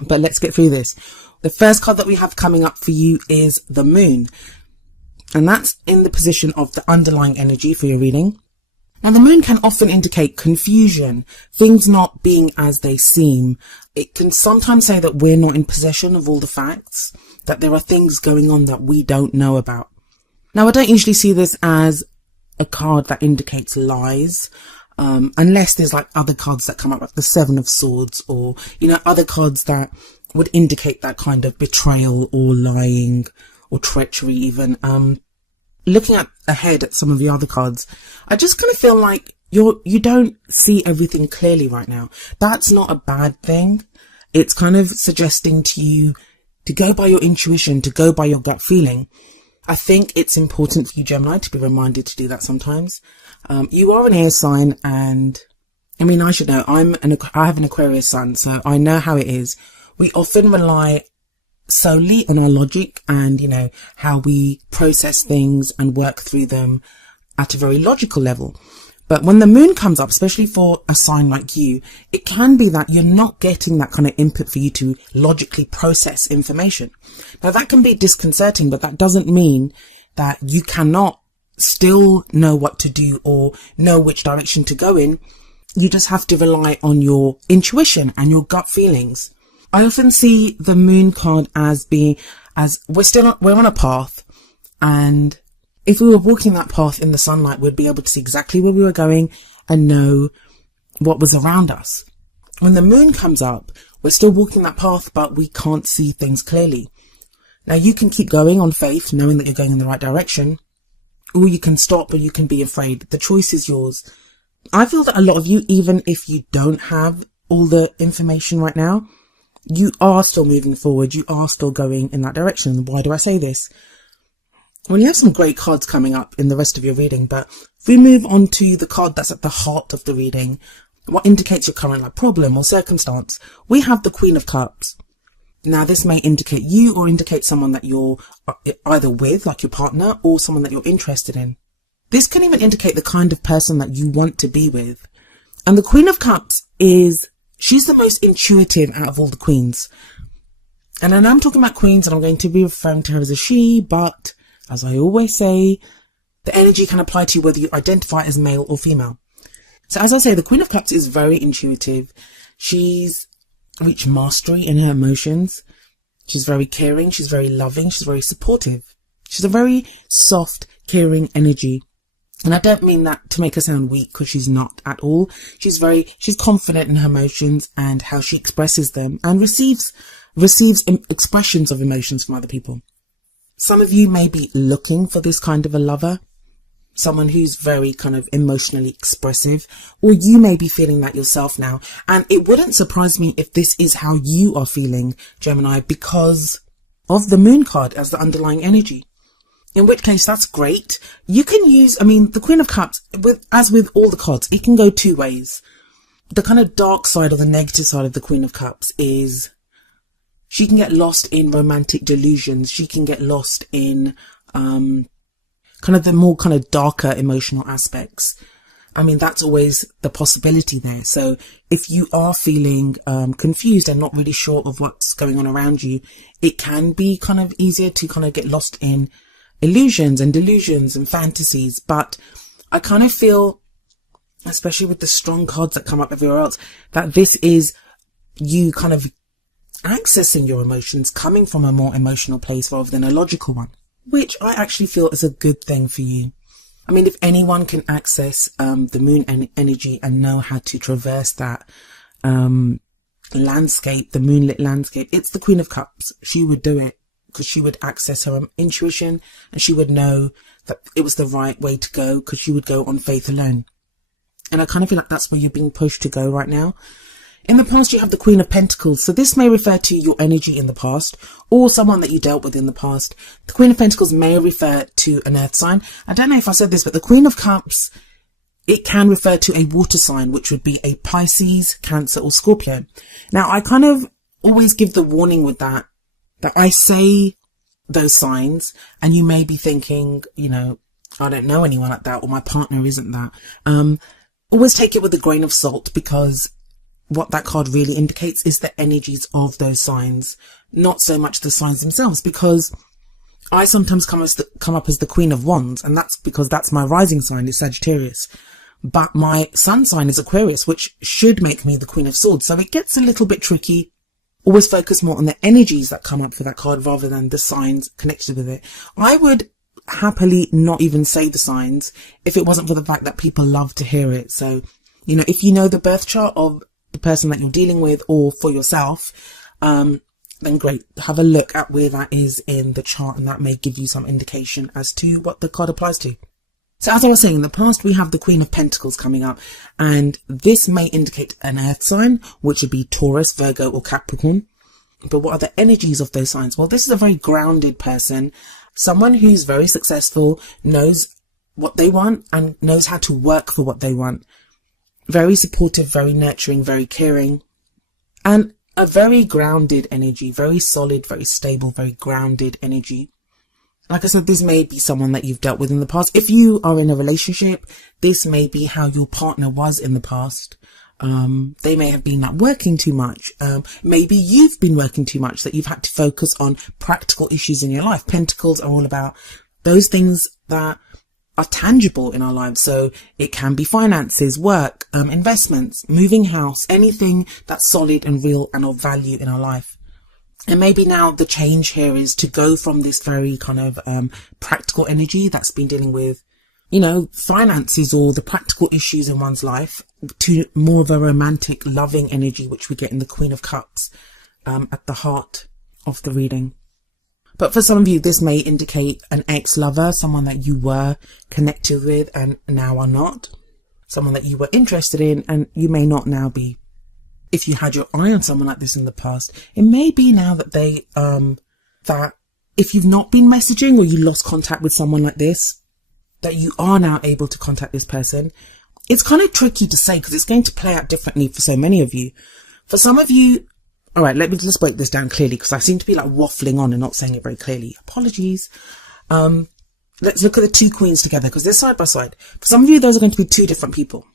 But let's get through this. The first card that we have coming up for you is the Moon. And that's in the position of the underlying energy for your reading. Now, the Moon can often indicate confusion, things not being as they seem. It can sometimes say that we're not in possession of all the facts, that there are things going on that we don't know about. Now, I don't usually see this as a card that indicates lies, unless there's like other cards that come up, like the Seven of Swords, or, you know, other cards that would indicate that kind of betrayal or lying or treachery even. Looking ahead at some of the other cards, I just kind of feel like you don't see everything clearly right now. That's not a bad thing. It's kind of suggesting to you to go by your intuition, to go by your gut feeling. I think it's important for you, Gemini, to be reminded to do that sometimes. You are an air sign, and I mean, I should know, I have an Aquarius sun, so I know how it is. We often rely solely on our logic and, you know, how we process things and work through them at a very logical level. But when the Moon comes up, especially for a sign like you, it can be that you're not getting that kind of input for you to logically process information. Now, that can be disconcerting, but that doesn't mean that you cannot still know what to do or know which direction to go in. You just have to rely on your intuition and your gut feelings. I often see the Moon card as being, as we're on a path, and if we were walking that path in the sunlight, we'd be able to see exactly where we were going and know what was around us. When the Moon comes up, we're still walking that path, but we can't see things clearly. Now, you can keep going on faith, knowing that you're going in the right direction, or you can stop, or you can be afraid. The choice is yours. I feel that a lot of you, even if you don't have all the information right now, you are still moving forward. You are still going in that direction. Why do I say this? Well, you have some great cards coming up in the rest of your reading, but if we move on to the card that's at the heart of the reading, what indicates your current problem or circumstance, we have the Queen of Cups. Now, this may indicate you or indicate someone that you're either with, like your partner, or someone that you're interested in. This can even indicate the kind of person that you want to be with. And the Queen of Cups she's the most intuitive out of all the queens. And I know I'm talking about queens, and I'm going to be referring to her as a she, but as I always say, the energy can apply to you whether you identify as male or female. So as I say, the Queen of Cups is very intuitive. She's reached mastery in her emotions. She's very caring. She's very loving. She's very supportive. She's a very soft, caring energy. And I don't mean that to make her sound weak, because she's not at all. She's confident in her emotions and how she expresses them, and receives expressions of emotions from other people. Some of you may be looking for this kind of a lover, someone who's very kind of emotionally expressive, or you may be feeling that yourself now. And it wouldn't surprise me if this is how you are feeling, Gemini, because of the Moon card as the underlying energy. In which case, that's great. You can use, the Queen of Cups, as with all the cards, it can go two ways. The kind of dark side or the negative side of the Queen of Cups is she can get lost in romantic delusions. She can get lost in kind of the more kind of darker emotional aspects. That's always the possibility there. So if you are feeling confused and not really sure of what's going on around you, it can be kind of easier to kind of get lost in illusions and delusions and fantasies. But I kind of feel, especially with the strong cards that come up everywhere else, that this is you kind of accessing your emotions, coming from a more emotional place rather than a logical one, which I actually feel is a good thing for you. If anyone can access the Moon energy and know how to traverse that landscape, the moonlit landscape, it's the Queen of Cups. She would do it, because she would access her intuition, and she would know that it was the right way to go, because she would go on faith alone. And I kind of feel like that's where you're being pushed to go right now. In the past, you have the Queen of Pentacles. So this may refer to your energy in the past, or someone that you dealt with in the past. The Queen of Pentacles may refer to an earth sign. I don't know if I said this, but the Queen of Cups, it can refer to a water sign, which would be a Pisces, Cancer, or Scorpio. Now, I kind of always give the warning with that I say those signs, and you may be thinking, I don't know anyone like that, or my partner isn't that. Always take it with a grain of salt, because what that card really indicates is the energies of those signs, not so much the signs themselves, because I sometimes come up as the Queen of Wands, and that's because that's my rising sign is Sagittarius. But my sun sign is Aquarius, which should make me the Queen of Swords. So it gets a little bit tricky. Always focus more on the energies that come up for that card rather than the signs connected with it. I would happily not even say the signs if it wasn't for the fact that people love to hear it. So, you know, if you know the birth chart of the person that you're dealing with or for yourself, then great. Have a look at where that is in the chart, and that may give you some indication as to what the card applies to. So as I was saying, in the past, we have the Queen of Pentacles coming up, and this may indicate an earth sign, which would be Taurus, Virgo, or Capricorn. But what are the energies of those signs? Well, this is a very grounded person, someone who's very successful, knows what they want and knows how to work for what they want. Very supportive, very nurturing, very caring, and a very grounded energy, very solid, very stable, very grounded energy. Like I said, this may be someone that you've dealt with in the past. If you are in a relationship, this may be how your partner was in the past. They may have been like working too much. Maybe you've been working too much, that you've had to focus on practical issues in your life. Pentacles are all about those things that are tangible in our lives. So it can be finances, work, investments, moving house, anything that's solid and real and of value in our life. And maybe now the change here is to go from this very kind of practical energy that's been dealing with, you know, finances or the practical issues in one's life, to more of a romantic, loving energy, which we get in the Queen of Cups at the heart of the reading. But for some of you, this may indicate an ex-lover, someone that you were connected with and now are not, someone that you were interested in and you may not now be. If you had your eye on someone like this in the past, it may be now that that if you've not been messaging or you lost contact with someone like this, that you are now able to contact this person. It's kind of tricky to say because it's going to play out differently for so many of you. For some of you, all right, let's break this down clearly because I seem to be like waffling on and not saying it very clearly. Apologies. Let's look at the two queens together because they're side by side. For some of you, those are going to be two different people.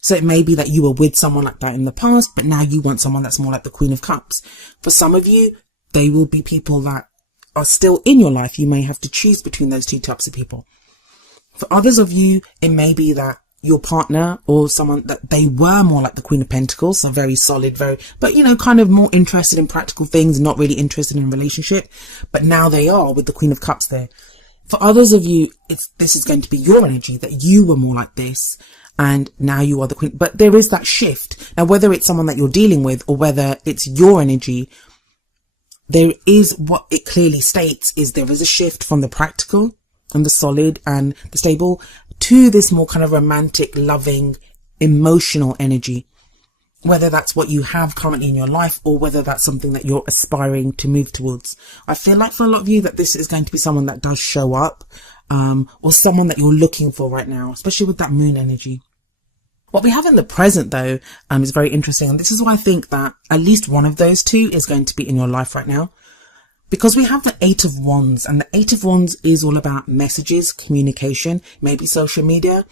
So it may be that you were with someone like that in the past, but now you want someone that's more like the Queen of Cups. For some of you, they will be people that are still in your life. You may have to choose between those two types of people. For others of you, it may be that your partner or someone that they were more like the Queen of Pentacles, so very solid, but you know, kind of more interested in practical things, not really interested in a relationship, but now they are with the Queen of Cups there. For others of you, this is going to be your energy, that you were more like this and now you are the Queen. But there is that shift. Now, whether it's someone that you're dealing with or whether it's your energy, there is what it clearly states is there is a shift from the practical and the solid and the stable to this more kind of romantic, loving, emotional energy. Whether that's what you have currently in your life or whether that's something that you're aspiring to move towards. I feel like for a lot of you that this is going to be someone that does show up, or someone that you're looking for right now, especially with that moon energy. What we have in the present though, is very interesting. And this is why I think that at least one of those two is going to be in your life right now. Because we have the Eight of Wands, and the Eight of Wands is all about messages, communication, maybe social media.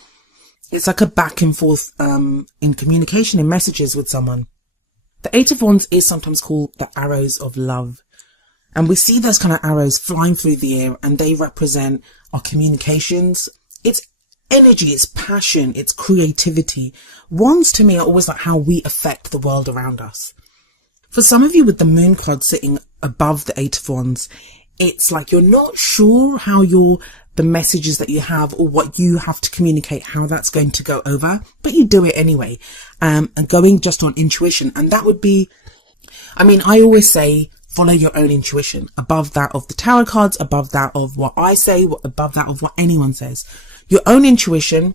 It's like a back and forth in communication, in messages with someone. The Eight of Wands is sometimes called the arrows of love. And we see those kind of arrows flying through the air, and they represent our communications. It's energy, it's passion, it's creativity. Wands to me are always like how we affect the world around us. For some of you with the moon card sitting above the Eight of Wands, it's like you're not sure how the messages that you have or what you have to communicate, how that's going to go over, but you do it anyway, and going just on intuition. And that would be, I mean, I always say, follow your own intuition above that of the tarot cards, above that of what I say, above that of what anyone says. Your own intuition,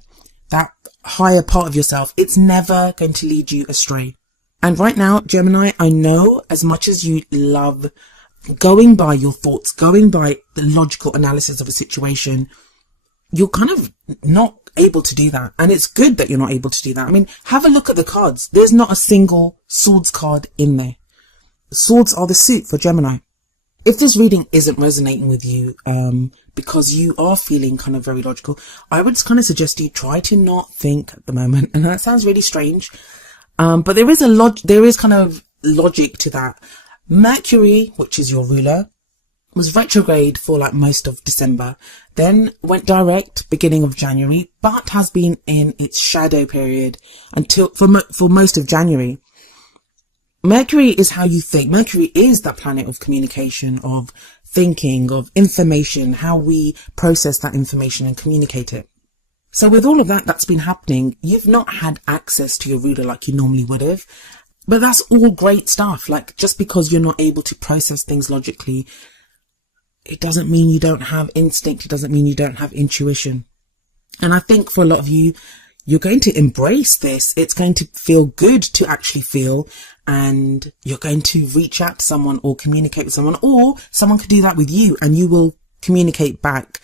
that higher part of yourself, it's never going to lead you astray. And right now, Gemini, I know as much as you love going by your thoughts, going by the logical analysis of a situation, you're kind of not able to do that. And it's good that you're not able to do that. I mean, have a look at the cards. There's not a single swords card in there. Swords are the suit for Gemini. If this reading isn't resonating with you, because you are feeling kind of very logical, I would kind of suggest you try to not think at the moment. And that sounds really strange. But there is kind of logic to that. Mercury, which is your ruler, was retrograde for like most of December, then went direct beginning of January, but has been in its shadow period until for most of January. Mercury is how you think. Mercury is that planet of communication, of thinking, of information, how we process that information and communicate it. So with all of that that's been happening, you've not had access to your ruler like you normally would have. But that's all great stuff. Like, just because you're not able to process things logically, it doesn't mean you don't have instinct. It doesn't mean you don't have intuition. And I think for a lot of you, you're going to embrace this. It's going to feel good to actually feel, and you're going to reach out to someone or communicate with someone, or someone could do that with you and you will communicate back.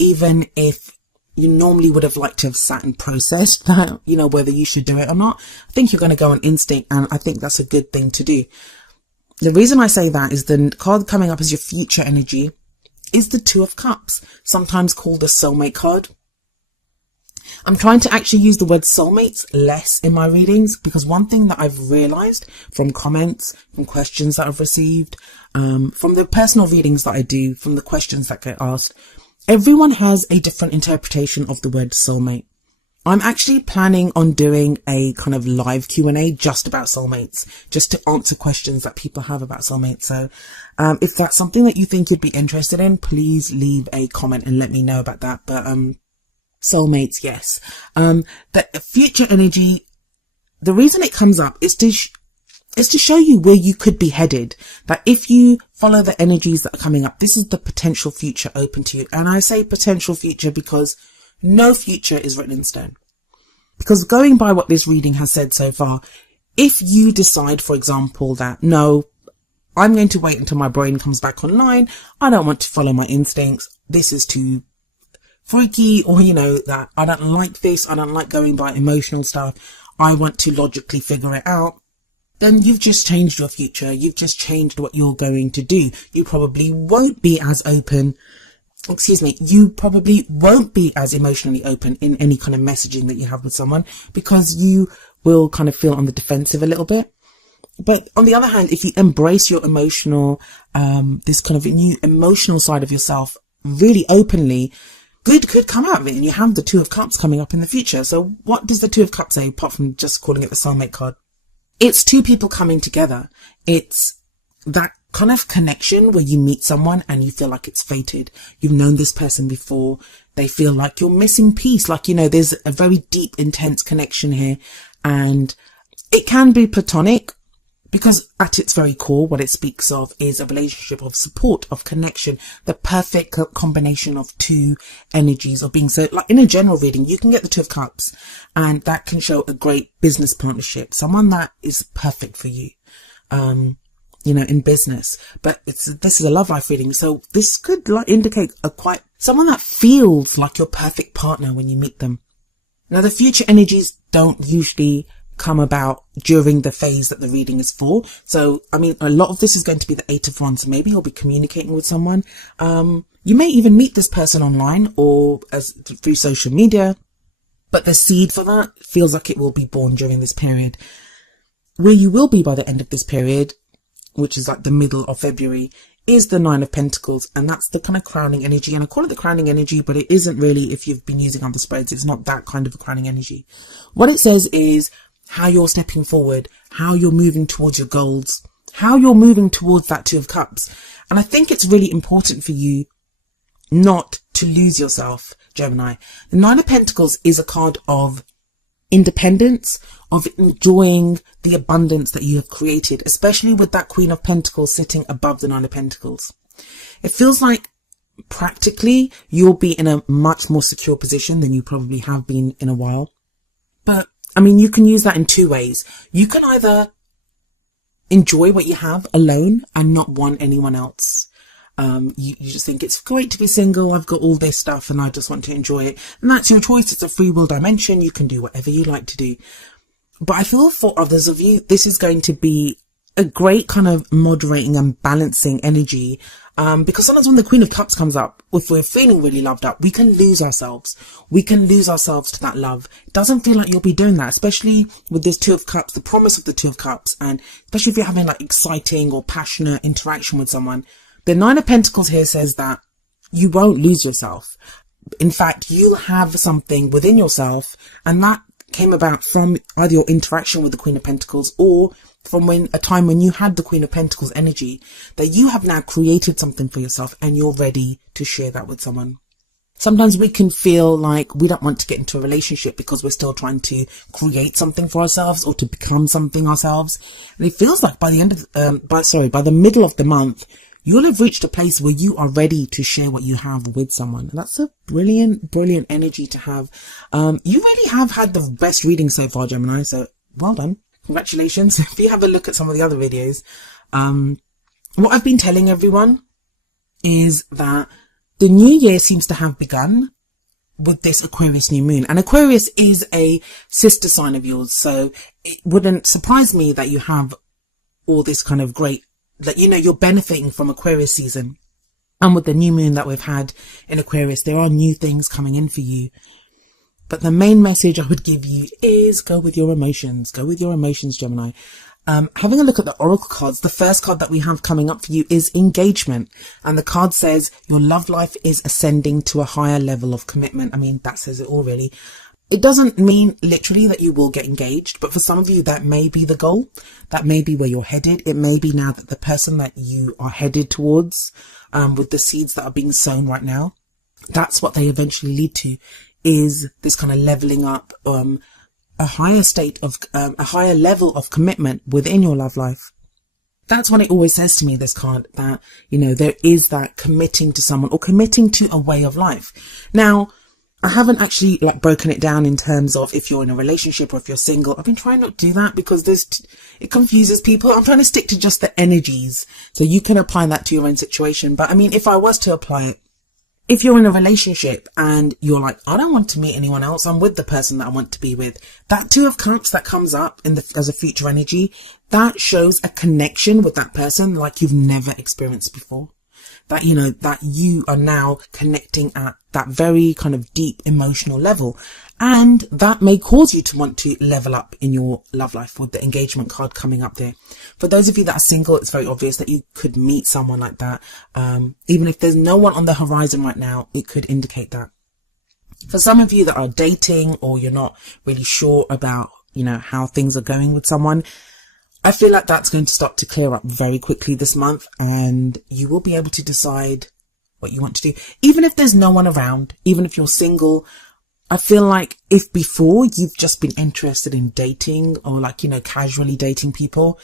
Even if you normally would have liked to have sat and processed that, you know, whether you should do it or not. I think you're going to go on instinct, and I think that's a good thing to do. The reason I say that is the card coming up as your future energy is the Two of Cups, sometimes called the soulmate card. I'm trying to actually use the word soulmates less in my readings, because one thing that I've realized from comments, from questions that I've received, from the personal readings that I do, from the questions that get asked, everyone has a different interpretation of the word soulmate. I'm actually planning on doing a kind of live Q&A just about soulmates, just to answer questions that people have about soulmates. So if that's something that you think you'd be interested in, please leave a comment and let me know about that. But soulmates, yes. The future energy, the reason it comes up is to show you where you could be headed. That if you follow the energies that are coming up, this is the potential future open to you. And I say potential future because no future is written in stone. Because going by what this reading has said so far, if you decide, for example, that no, I'm going to wait until my brain comes back online, I don't want to follow my instincts, this is too freaky, or you know, that I don't like this, I don't like going by emotional stuff, I want to logically figure it out, then you've just changed your future. You've just changed what you're going to do. You probably won't be as open. You probably won't be as emotionally open in any kind of messaging that you have with someone, because you will kind of feel on the defensive a little bit. But on the other hand, if you embrace your emotional, this kind of new emotional side of yourself really openly, good could come out of it. And you have the Two of Cups coming up in the future. So what does the Two of Cups say, apart from just calling it the soulmate card? It's two people coming together. It's that kind of connection where you meet someone and you feel like it's fated. You've known this person before. They feel like you're missing piece. Like, you know, there's a very deep, intense connection here. And it can be platonic, because at its very core, what it speaks of is a relationship of support, of connection, the perfect combination of two energies of being. So like in a general reading, you can get the Two of Cups, and that can show a great business partnership, someone that is perfect for you, you know, in business. But this is a love life reading. So this could like indicate someone that feels like your perfect partner when you meet them. Now, the future energies don't usually come about during the phase that the reading is for. So, I mean, a lot of this is going to be the Eight of Wands. So maybe you'll be communicating with someone. You may even meet this person online or through social media, but the seed for that feels like it will be born during this period. Where you will be by the end of this period, which is like the middle of February, is the Nine of Pentacles, and that's the kind of crowning energy. And I call it the crowning energy, but it isn't really, if you've been using other spreads, it's not that kind of a crowning energy. What it says is how you're stepping forward, how you're moving towards your goals, how you're moving towards that Two of Cups. And I think it's really important for you not to lose yourself, Gemini. The Nine of Pentacles is a card of independence, of enjoying the abundance that you have created, especially with that Queen of Pentacles sitting above the Nine of Pentacles. It feels like practically you'll be in a much more secure position than you probably have been in a while. But I mean, you can use that in two ways. You can either enjoy what you have alone and not want anyone else. You just think it's great to be single. I've got all this stuff and I just want to enjoy it. And that's your choice. It's a free will dimension. You can do whatever you like to do. But I feel for others of you, this is going to be a great kind of moderating and balancing energy. Because sometimes when the Queen of Cups comes up, if we're feeling really loved up, we can lose ourselves. We can lose ourselves to that love. It doesn't feel like you'll be doing that, especially with this Two of Cups, the promise of the Two of Cups, and especially if you're having like exciting or passionate interaction with someone. The Nine of Pentacles here says that you won't lose yourself. In fact, you'll have something within yourself, and that came about from either your interaction with the Queen of Pentacles or from a time when you had the Queen of Pentacles energy, that you have now created something for yourself and you're ready to share that with someone. Sometimes we can feel like we don't want to get into a relationship because we're still trying to create something for ourselves or to become something ourselves. And it feels like by the end of, by the middle of the month, you'll have reached a place where you are ready to share what you have with someone. And that's a brilliant, brilliant energy to have. You really have had the best reading so far, Gemini. So well done. Congratulations. If you have a look at some of the other videos, what I've been telling everyone is that the new year seems to have begun with this Aquarius new moon. And Aquarius is a sister sign of yours. So it wouldn't surprise me that you have all this kind of great, that, you know, you're benefiting from Aquarius season. And with the new moon that we've had in Aquarius, there are new things coming in for you. But the main message I would give you is go with your emotions. Go with your emotions, Gemini. Having a look at the Oracle cards, the first card that we have coming up for you is engagement. And the card says your love life is ascending to a higher level of commitment. I mean, that says it all, really. It doesn't mean literally that you will get engaged, but for some of you, that may be the goal. That may be where you're headed. It may be now that the person that you are headed towards, with the seeds that are being sown right now, that's what they eventually lead to, is this kind of leveling up, a higher state of, a higher level of commitment within your love life. That's what it always says to me, this card, that, you know, there is that committing to someone or committing to a way of life. Now, I haven't actually like broken it down in terms of if you're in a relationship or if you're single. I've been trying not to do that because it confuses people. I'm trying to stick to just the energies so you can apply that to your own situation. But I mean, if I was to apply it, if you're in a relationship and you're like, I don't want to meet anyone else, I'm with the person that I want to be with, that Two of Cups that comes up as a future energy, that shows a connection with that person like you've never experienced before. That, you know, that you are now connecting at that very kind of deep emotional level. And that may cause you to want to level up in your love life with the engagement card coming up there. For those of you that are single, it's very obvious that you could meet someone like that. Even if there's no one on the horizon right now, it could indicate that. For some of you that are dating or you're not really sure about, you know, how things are going with someone, I feel like that's going to start to clear up very quickly this month, and you will be able to decide what you want to do. Even if there's no one around, even if you're single, I feel like if before you've just been interested in dating or like, you know, casually dating people,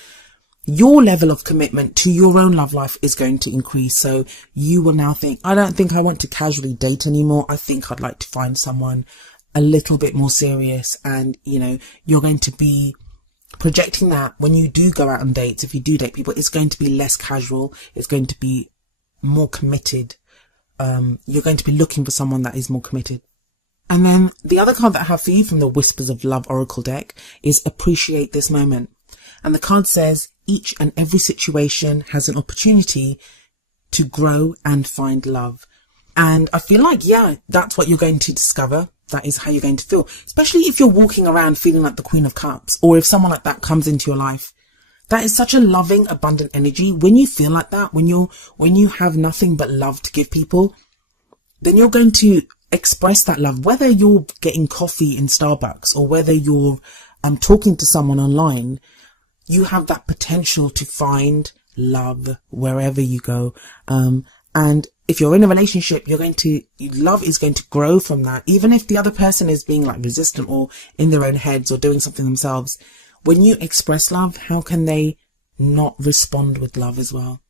your level of commitment to your own love life is going to increase. So you will now think, I don't think I want to casually date anymore. I think I'd like to find someone a little bit more serious. And, you know, you're going to be projecting that when you do go out on dates, if you do date people, it's going to be less casual. It's going to be more committed. You're going to be looking for someone that is more committed. And then the other card that I have for you from the Whispers of Love Oracle deck is appreciate this moment. And the card says each and every situation has an opportunity to grow and find love. And I feel like, yeah, that's what you're going to discover. That is how you're going to feel, especially if you're walking around feeling like the Queen of Cups, or if someone like that comes into your life. That is such a loving, abundant energy. When you feel like that, when you have nothing but love to give people, then you're going to express that love, whether you're getting coffee in Starbucks or whether you're talking to someone online. You have that potential to find love wherever you go. And if you're in a relationship, love is going to grow from that. Even if the other person is being like resistant or in their own heads or doing something themselves, when you express love, how can they not respond with love as well?